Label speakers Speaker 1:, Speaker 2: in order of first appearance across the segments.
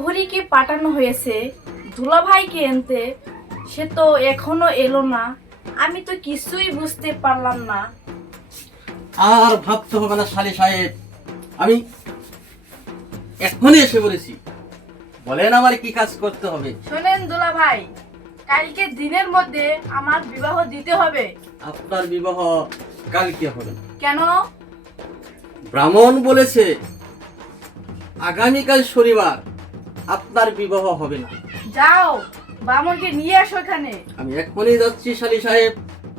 Speaker 1: বুড়িকে পাঠানো হয়েছে দুলাভাইকে আনতে, সে তো এখনো এলো না। আমি তো কিছুই বুঝতে পারলাম না।
Speaker 2: আর ভাবতে হবে না শালি সাহেব, আমি এখনই এসে বলেছি। বলেন আমার কি কাজ করতে হবে?
Speaker 1: শোনেন দুলাভাই, কালকে দিনের মধ্যে আমার বিবাহ দিতে হবে।
Speaker 2: আপনার বিবাহ কালকে হবে না।
Speaker 1: কেন?
Speaker 2: ব্রাহ্মণ বলেছে আগামীকাল শনিবার আপনার বিবাহ হবে না।
Speaker 1: যাও, বামনকে নিয়ে আসো এখানে।
Speaker 2: আমি এখনই যাচ্ছি শালি সাহেব।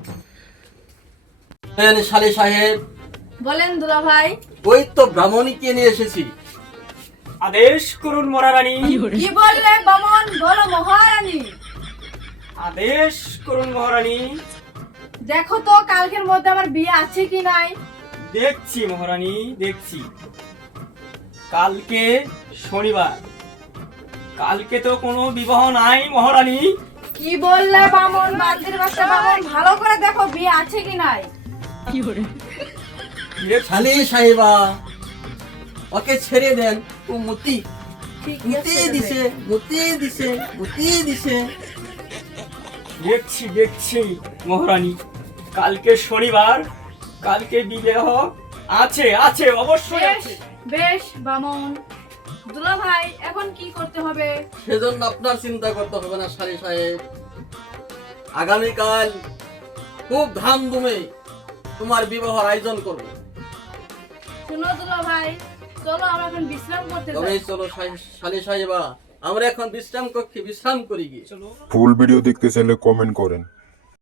Speaker 2: শালি সাহেব,
Speaker 1: বলেন দুলাভাই।
Speaker 2: ওই তো ব্রাহ্মণীকে নিয়ে এসেছি।
Speaker 3: আদেশ করুন মহারানী।
Speaker 1: কি বললে বামন? বলো মহারানী।
Speaker 3: আদেশ করুন মহারানী।
Speaker 1: দেখো তো কালকের মধ্যে আমার বিয়ে আছে কি নাই।
Speaker 3: দেখছি মহারানী, দেখছি। কালকে শনিবার, কালকে তো কোনো বিবাহ নাই মহারানী।
Speaker 1: কি বললে বামন? বালতির বাচ্চা বামন, ভালো করে দেখো বিয়ে আছে কি নাই।
Speaker 2: শালি সাহেবা, ওকে ছেড়ে দেন। ও মতি মুতি দিছে, মুতি দিছে, মুতি দিছে।
Speaker 3: দেখছি দেখছি মহারানী, কালকে শনিবার, কালকে বিবাহ আছে, আছে, অবশ্যই
Speaker 1: বেশ
Speaker 3: আছে।
Speaker 1: বেশ বামন। দুলাভাই এখন কি করতে হবে?
Speaker 2: সেজন্য আপনার চিন্তা করতে হবে না শালি সাহেব। আগামীকাল খুব ধামধুমে তোমার বিবাহের আয়োজন করব।
Speaker 1: শুনো দুলাভাই, চলো আমরা এখন বিশ্রাম করতে
Speaker 2: তবে
Speaker 1: যাই।
Speaker 2: চলো শালি সাহেবা, আমরা এখন বিশ্রাম কক্ষে বিশ্রাম করি গিয়ে।
Speaker 3: চলো।
Speaker 4: ফুল ভিডিও দেখতে চাইলে কমেন্ট করেন।